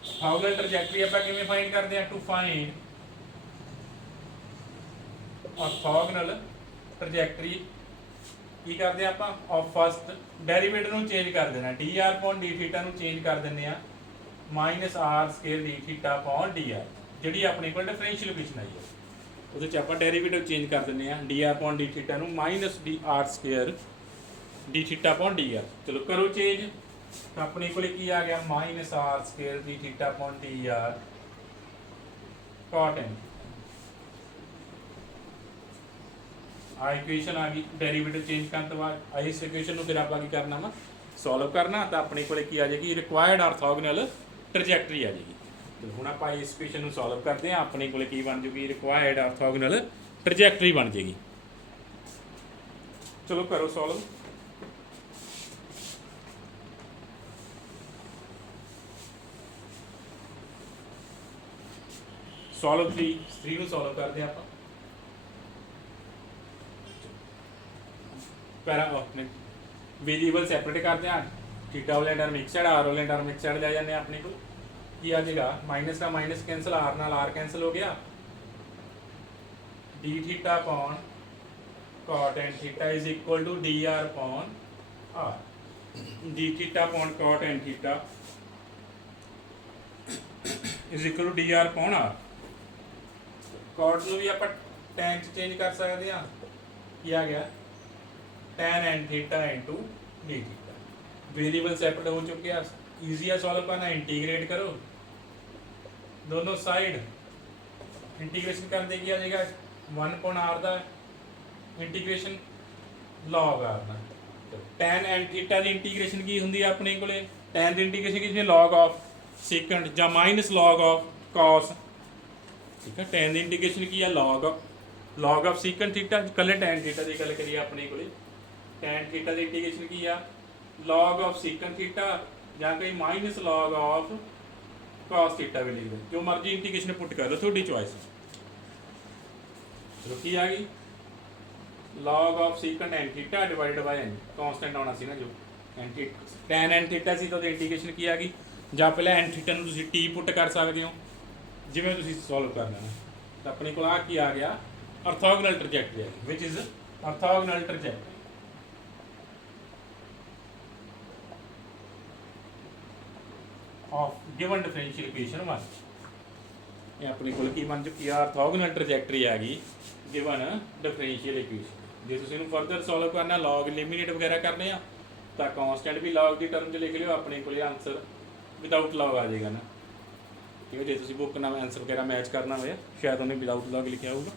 ऑर्थोगोनल ट्रैजेक्टरी आप किवें फाइंड करते हैं टू फाइंड ऑर्थोगोनल ट्रैजेक्टरी की करते हैं आप ऑफ फर्स्ट डेरीवेटिव ਨੂੰ चेंज कर देना dr अपॉन d थीटा ਨੂੰ चेंज कर ਦਿੰਦੇ ਆ minus r square d theta upon dr ਜਿਹੜੀ ਆਪਣੇ ਕੋਲ ਡਿਫਰੈਂਸ਼ੀਅਲ ਇਕੁਏਸ਼ਨ ਆਈ ਹੈ ਉਹਦੇ ਚ ਆਪਾਂ ਡੈਰੀਵੇਟਿਵ ਚੇਂਜ ਕਰ ਦਿੰਦੇ ਆ dr अपॉन d थीटा ਨੂੰ minus dr square d theta upon dr। ਚਲੋ ਕਰੋ ਚੇਂਜ ਤਾਂ ਆਪਣੇ ਕੋਲ ਕੀ ਆ ਗਿਆ minus r square d theta upon dr cot n आ इक्वेशन आ गई। डेरीवेटिव चेंज करने तो बाद इस इक्वेशन को फिर आप करना वा सॉल्व करना तो अपने को आ जाएगी रिक्वायर्ड ऑर्थोगोनल ट्रैजेक्टरी आ जाएगी। तो हुण आप इस इक्वेशन को सॉल्व करते हैं अपने को बन जूगी रिक्वायर्ड ऑर्थोगोनल ट्रैजेक्टरी बन जाएगी। चलो करो सॉल्व। सॉल्व 3 सॉल्व करते हैं आप पैरा अपने वेरिएबल सैपरेट करते हैं थीटा वाले टर्म मिक्सड आर वाले टर्म मिक्सड ले जाते हैं अपने को की आ जाएगा माइनस का माइनस कैंसिल आर नाल आर कैंसिल हो गया d theta upon cot n theta is equal to d r upon r d theta upon cot n theta is equal to d r upon r. Cot को भी आप tan change कर सकते हैं की आ गया tan n theta into D theta. Variable separate हो चुके हैं ईजी है सॉल्व करना इंटीग्रेट करो दोनों साइड इंटीग्रेशन कर देगी आ जाएगा 1 अपॉन आर का इंटीग्रेशन लॉग आर का। tan n थीटा की इंटीग्रेशन की होंगी अपने को tan की इंटीग्रेशन की लॉग ऑफ सेकंड या माइनस लॉग ऑफ कॉस ठीक है। tan की इंटीग्रेशन की है लॉग ऑफ सेकंड थीटा कल tan थीटा की गल करिए अपने को tan थीटा की इंटीग्रेशन की आ लॉग ऑफ सेकंड थीटा या कहीं minus log of cos theta भी लिख दो जो मर्जी इंटीग्रेशन पुट कर लो थोड़ी चॉइस। चलो की आ गई log of second n theta divided by n constant आना सी ना जो n theta tan n theta c तो इंटीग्रेशन की आ गई ਜਾਂ ਪਹਿਲਾਂ एन थीटा ਨੂੰ ਤੁਸੀਂ t ਪੁੱਟ ਕਰ ਸਕਦੇ ਹੋ ਜਿਵੇਂ ਤੁਸੀਂ ਸੋਲਵ ਕਰ ਲੈਣਾ ਤਾਂ ਆਪਣੇ ਕੋਲ ਆ ਕੀ ਆ ਗਿਆ ਆਰਥੋਗੋਨਲ ਟ੍ਰੈਜੈਕਟਰੀ which is ਆਰਥੋਗੋਨਲ ਟ੍ਰੈਜੈਕਟਰੀ of given differential equation 1 ये अपने को की बन चुकी है ऑर्थोगोनल ट्रैजेक्टरी आ गई given differential equation। जे तुसीं इहनूं फर्दर सॉल्व करना लॉग एलिमिनेट वगैरह करने आ तो कांस्टेंट भी लॉग की टर्म च लिख लियो अपने को आंसर विदाउट लॉग आ जाएगा ना ठीक है। जे तुसीं बुक नाल आंसर वगैरह मैच करना होया शायद उन्हें विदाउट लॉग लिखा होगा।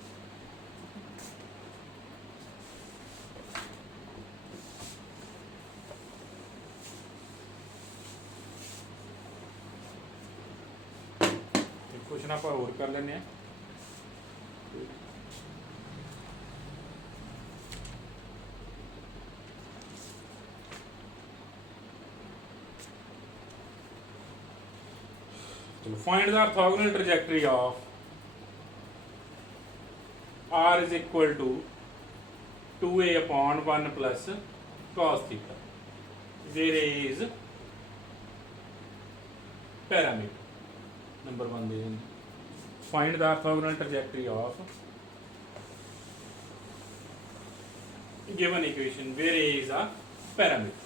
क्वेश्चन आप और कर लेने चलो find the orthogonal trajectory of r is equal to 2a upon 1 plus cos theta where a is parameter। Number 1 दे find the orthogonal trajectory of given equation where a is a parameter.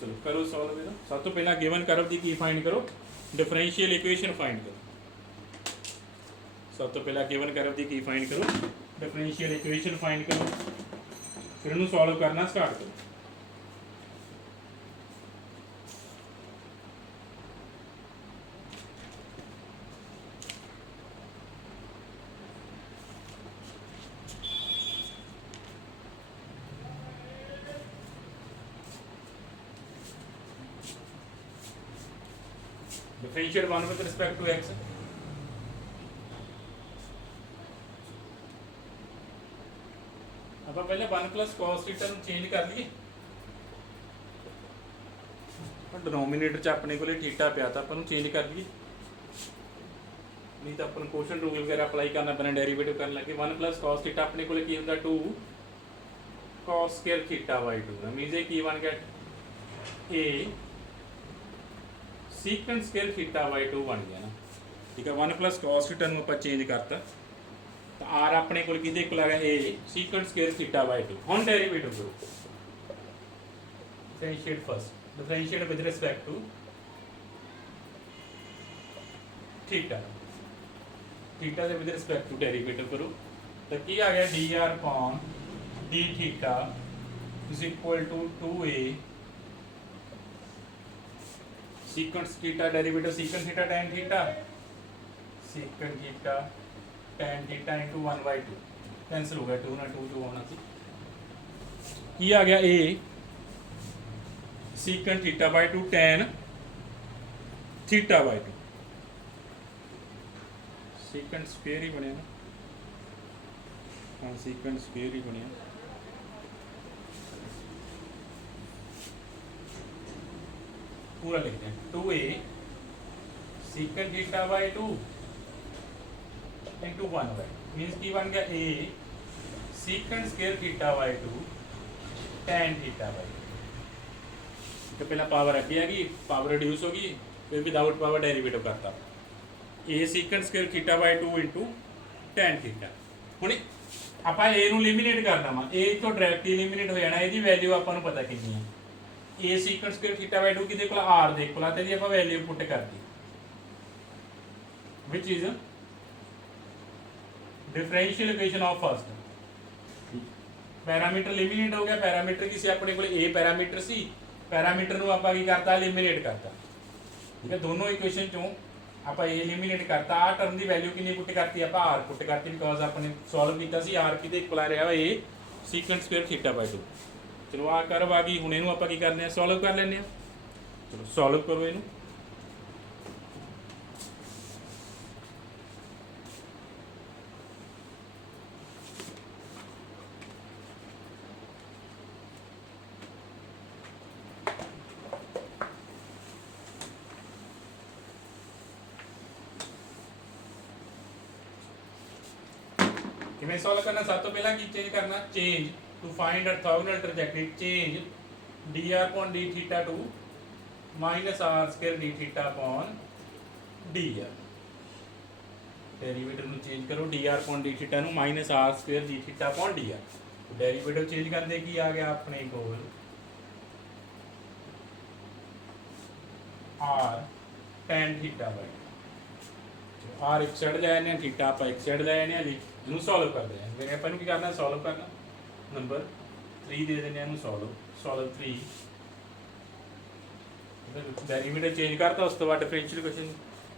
चलो करो solve इहदा सब तो पहला given curve दी की find करो differential equation find करो। सब तो पहला गिवन कर्व दी की फाइंड करो डिफरेंशियल इक्वेशन फाइंड करो फिर इहनूं सॉल्व करना स्टार्ट करो। differentiate 1 with respect to x अब पहले 1 plus cos theta चेंज कर लिए डिनोमीनेटर च अपने को थीटा पिया तो अपन चेंज कर लईए, नहीं तो अपन क्वेश्चन रूल वगैरह अप्लाई करना पैना, डेरीवेटिव करने लगे। 1 + cos थीटा अपने को की होंगे 2 cos स्क्वायर थीटा बाई 2 मीनस ये की बन गया a secant square theta by 2 बन गया ना, ठीक है। 1 + cos थीटा आप चेंज करता तो आर अपने को आ गया a secant square theta by 2। हम डेरीवेटिव करो, differentiate first, differentiate with respect to theta, theta से विद रिस्पेक्ट टू डेरीवेटिव करो तो की आ गया d r upon d theta is equal to 2a secant theta derivative secant theta tan theta secant theta tan theta into 1/2 cancel हो गया, 2 ना 2 जो होना सी की आ गया a secant theta by 2 tan theta by 2 secant square ही बनया ना, हाँ सीकेंट स्क्वायर ही बनया। पूरा लिखते हैं 2a secant theta by 2 into 1/2 means की बन गया a secant square theta by 2 tan theta by 2। तो पहला पावर अगे हैगी, पावर रिड्यूस होगी, फिर विदाउट पावर डेरीवेटिव करता a secant square theta by 2 into tan theta. हुण ਆਪਾਂ ए ਨੂੰ ਲਿਮਿਨੇਟ ਕਰਨਾ ਵਾ, ए ਤੋਂ ਡਾਇਰੈਕਟ ਲਿਮਿਨੇਟ ਹੋ ਜਾਣਾ, ਇਹਦੀ ਵੈਲਿਊ ਆਪਾਂ ਨੂੰ ਪਤਾ ਕਿੰਨੀ ਹੈ, ए ਸੀਕੁਐਂਟ ਸਕੁਅਰ ਥੀਟਾ ਬਾਈ 2 ਕਿਹਦੇ ਕੋਲ r ਦੇ ਕੋਲ ਆ ਤੇ ਜੀ ਆਪਾਂ ਵੈਲਿਊ ਪੁੱਟ ਕਰਤੀ which is differential equation of first parameter eliminate ਹੋ ਗਿਆ। ਪੈਰਾਮੀਟਰ ਕੀ ਸੀ ਆਪਣੇ ਕੋਲ a ਪੈਰਾਮੀਟਰ ਸੀ, ਪੈਰਾਮੀਟਰ ਨੂੰ ਆਪਾਂ ਕੀ ਕਰਤਾ ਲਿਮਿਨੇਟ ਕਰਤਾ, ਠੀਕ ਹੈ। ਦੋਨੋਂ ਇਕੁਏਸ਼ਨ ਚੋਂ ਆਪਾਂ a एलिमिनेट करता, आ टर्म की वैल्यू कितनी पुट करती आप r पुट करती बिकॉज आपने सॉल्व किया सी r किते इक्वल आ रहा है a secant square theta by 2। चलो आ करव आ गई, हुण इहनूं आपां की करने सॉल्व कर लैंदे आ। चलो सॉल्व करो इहनूं, किवें सॉल्व करना। सब तो पहला की चेंज करना, change to find orthogonal trajectory, change dr upon d theta to minus r square d theta upon dr। Derivative ਨੂੰ चेंज करो, dr अपॉन d थीटा ਨੂੰ minus r square d theta upon dr। Derivative change करते की आ गया अपने कोल r tan theta by r एक साइड ले आने, थीटा आप एक साइड ले आने, ਇਹਨੂੰ सॉल्व करते हैं। फिर अपन की करना सॉल्व करना, नंबर 3 दे देने ਇਹਨੂੰ सॉल्व 3 डेरिवेटिव चेंज करता, उस तो बाद डिफरेंशियल इक्वेशन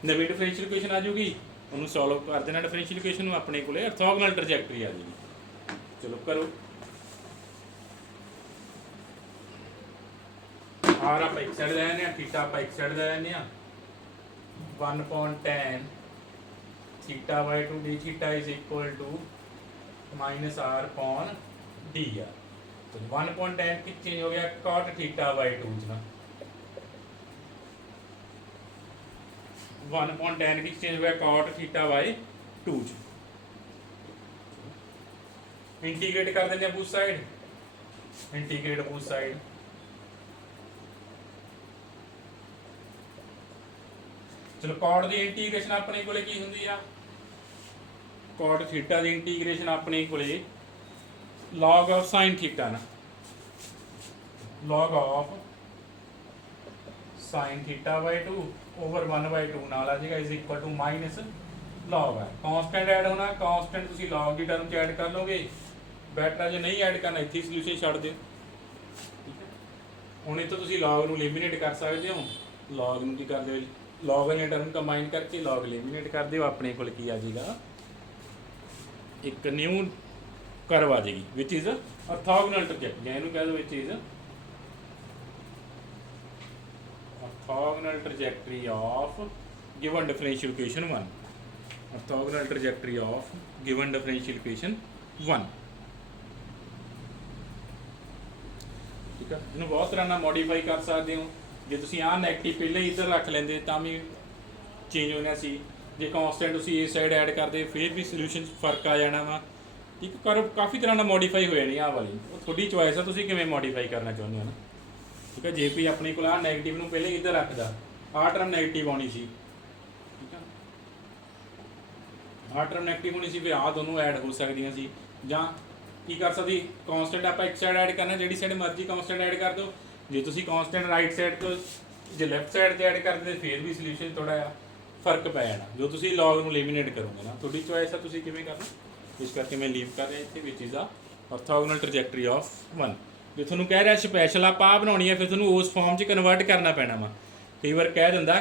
नवी डिफरेंशियल इक्वेशन आ जाऊगी, ਉਹਨੂੰ सॉल्व कर देना डिफरेंशियल इक्वेशन ਨੂੰ, अपने को ऑर्थोगोनल ट्रैजेक्टरी आ जाएगी। चलो करो, r आप एक साइड ले आने, थीटा आप एक साइड ले आने, 1/tan theta by 2 d theta is equal to minus r upon dr। तो 1/tan की चेंज हो गया cot थीटा बाई 2 ना, 1/tan की चेंज हो गया cot थीटा बाई 2। इंटीग्रेट कर देंगे both side, integrate both side. चलो cot की इंटीग्रेशन अपने को की होंगी आ, cot थीटा की इंटीग्रेशन अपने को log ऑफ sin थीटा ना, log of sin theta by 2 over 1/2 नाल आ जाएगा is equal to minus log है कांस्टेंट ऐड होना, कांस्टेंट तुसी log की टर्म च ऐड कर लोगे, बेटर जो नहीं ऐड करना इत्थे सॉल्यूशन छड्ड दिओ, ठीक है। हुण इत्थों तुसी log नूं एलिमिनेट कर सकदे हो, log नूं की कर दिओ, log ने टर्म कंबाइन करके log एलिमिनेट कर दिओ, अपने को की आ जाएगा एक न्यू कर्व आ जाएगी विच इज ऑर्थोगोनल ट्रैजेक्टरी, इहनूं कह दो which is orthogonal trajectory of given differential equation 1, orthogonal trajectory of given differential equation 1, ठीक है। इन्हूं बहुत तरह नाल मॉडिफाई कर सकते हो, ਜੇ ਤੁਸੀਂ ਆਹ ਨੈਗੇਟਿਵ ਪਹਿਲਾਂ ਹੀ ਇੱਧਰ ਰੱਖ ਲੈਂਦੇ ਤਾਂ ਵੀ ਚੇਂਜ ਹੋਣਾ ਸੀ। ਜੇ ਕਨਸਟੈਂਟ ਤੁਸੀਂ ਇਸ ਸਾਈਡ ਐਡ ਕਰਦੇ ਫਿਰ ਵੀ ਸੋਲੂਸ਼ਨ ਫਰਕ ਆ ਜਾਣਾ ਵਾ। ਇੱਕ ਕਰ ਕਾਫੀ ਤਰ੍ਹਾਂ ਦਾ ਮੋਡੀਫਾਈ ਹੋ ਜਾਣੀ ਆਹ ਵਾਲੀ, ਉਹ ਤੁਹਾਡੀ ਚੋਇਸ ਆ ਤੁਸੀਂ ਕਿਵੇਂ ਮੋਡੀਫਾਈ ਕਰਨਾ ਚਾਹੁੰਦੇ ਹੋ ਨਾ। ਠੀਕ ਹੈ, ਜੇ ਕੋਈ ਆਪਣੇ ਕੋਲ ਆਹ ਨੈਗੇਟਿਵ ਨੂੰ ਪਹਿਲਾਂ ਇੱਧਰ ਰੱਖਦਾ, ਆਹ ਟਰਮ ਨੈਗੇਟਿਵ ਆਉਣੀ ਸੀ। ਠੀਕ ਹੈ, ਆਹ ਟਰਮ ਨੈਗੇਟਿਵ ਹੋਣੀ ਸੀ, ਫਿਰ ਆਹ ਦੋਨੋਂ ਐਡ ਹੋ ਸਕਦੀਆਂ ਸੀ। ਜਾਂ ਕੀ ਕਰ ਸਕਦੀ, ਕਨਸਟੈਂਟ ਆਪਾਂ ਇੱਕ ਸਾਈਡ ਐਡ ਕਰਨਾ, ਜਿਹੜੀ ਸਾਈਡ ਮਰਜ਼ੀ ਕਨਸਟੈਂਟ ਐਡ ਕਰ ਦਿਓ। ਜੇ ਤੁਸੀਂ ਕਨਸਟੈਂਟ ਰਾਈਟ ਸਾਈਡ ਤੋਂ ਜੇ ਲੈਫਟ ਸਾਈਡ ਤੇ ਐਡ ਕਰਦੇ ਫਿਰ ਵੀ ਸੋਲੂਸ਼ਨ ਥੋੜਾ ਜਿਹਾ ਫਰਕ ਪੈ ਜਾਣਾ। ਜੋ ਤੁਸੀਂ ਲੌਗ ਨੂੰ ਐਲੀਮੀਨੇਟ ਕਰੋਗੇ ਨਾ, ਤੁਹਾਡੀ ਚੋਇਸ ਆ ਤੁਸੀਂ ਕਿਵੇਂ ਕਰਨਾ। ਇਸ ਕਰਕੇ ਮੈਂ ਲੀਵ ਕਰ ਰਿਹਾ ਇੱਥੇ, ਵਿਚ ਇਜ਼ ਆ ਆਰਥੋਗੋਨਲ ਟ੍ਰੈਜੈਕਟਰੀ ਆਫ 1। ਜੇ ਤੁਹਾਨੂੰ ਕਹਿ ਰਿਹਾ ਸਪੈਸ਼ਲ ਆਪਾਂ ਆਹ ਬਣਾਉਣੀ ਹੈ, ਫਿਰ ਤੁਹਾਨੂੰ ਉਸ ਫਾਰਮ 'ਚ ਕਨਵਰਟ ਕਰਨਾ ਪੈਣਾ ਵਾ। ਕਈ ਵਾਰ ਕਹਿ ਦਿੰਦਾ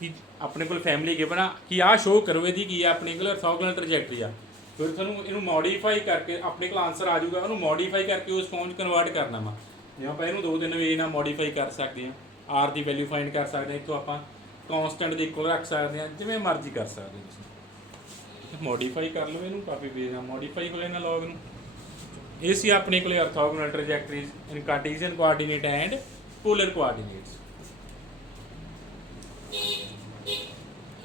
ਕਿ ਆਪਣੇ ਕੋਲ ਫੈਮਿਲੀ ਗਿਵਨ ਆ ਕਿ ਆਹ ਸ਼ੋਅ ਕਰੋ ਇਹਦੀ ਕੀ ਆ, ਆਪਣੇ ਕੋਲ ਆਰਥੋਗੋਨਲ ਟ੍ਰੈਜੈਕਟਰੀ ਆ, ਫਿਰ ਤੁਹਾਨੂੰ ਇਹਨੂੰ ਮੋਡੀਫਾਈ ਕਰਕੇ ਆਪਣੇ ਕੋਲ ਆਨਸਰ ਆ ਜਾਊਗਾ, ਉਹਨੂੰ ਮੋਡੀਫਾਈ ਕਰਕੇ ਉਸ ਫਾਰਮ 'ਚ ਕਨਵਰਟ ਕਰਨਾ ਵਾ। ਜਿਵੇਂ ਆਪਾਂ ਇਹਨੂੰ 2-3 ਵੇ ਨਾਲ ਮੋਡੀਫਾਈ ਕਰ ਸਕਦੇ ਹਾਂ। ਆਰ ਦੀ ਵੈਲਿਊ ਫਾਈਂਡ ਕਰ ਸਕਦੇ ਹਾਂ, ਇੱਥੋਂ ਆਪਾਂ ਕਨਸਟੈਂਟ ਦੇ ਇਕੁਅਲ ਰੱਖ ਸਕਦੇ ਹਾਂ, ਜਿਵੇਂ ਮਰਜ਼ੀ ਕਰ ਸਕਦੇ ਹੋ ਤੁਸੀਂ। ਮੋਡੀਫਾਈ ਕਰ ਲਓ ਇਹਨੂੰ, ਕਾਫੀ ਵੇ ਨਾਲ ਮੋਡੀਫਾਈ ਹੋ ਜਾਣਾ ਲੌਗ ਨੂੰ। ਇਹ ਸੀ ਆਪਣੇ ਕੋਲ ਆਰਥੋਗੋਨਲ ਟ੍ਰੈਜੈਕਟਰੀਜ਼ ਇਨ ਕਾਰਟੇਸੀਅਨ ਕੋਆਰਡੀਨੇਟ ਐਂਡ ਪੋਲਰ ਕੋਆਰਡੀਨੇਟਸ।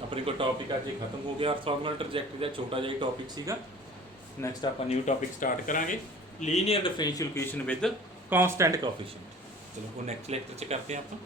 ਆਪਣੇ ਕੋਲ ਟੌਪਿਕ ਅੱਜ ਖਤਮ ਹੋ ਗਿਆ, ਆਰਥੋਗੋਨਲ ਟ੍ਰੈਜੈਕਟਰੀ ਦਾ ਛੋਟਾ ਜਿਹਾ ਟੌਪਿਕ ਸੀਗਾ। ਨੈਕਸਟ ਆਪਾਂ ਨਿਊ ਟੌਪਿਕ ਸਟਾਰਟ ਕਰਾਂਗੇ, linear differential equation with constant coefficient. ਚਲੋ ਉਹ ਨੈਕਸਟ ਲੈਕਚਰ 'ਚ ਕਰਦੇ ਹਾਂ ਆਪਾਂ।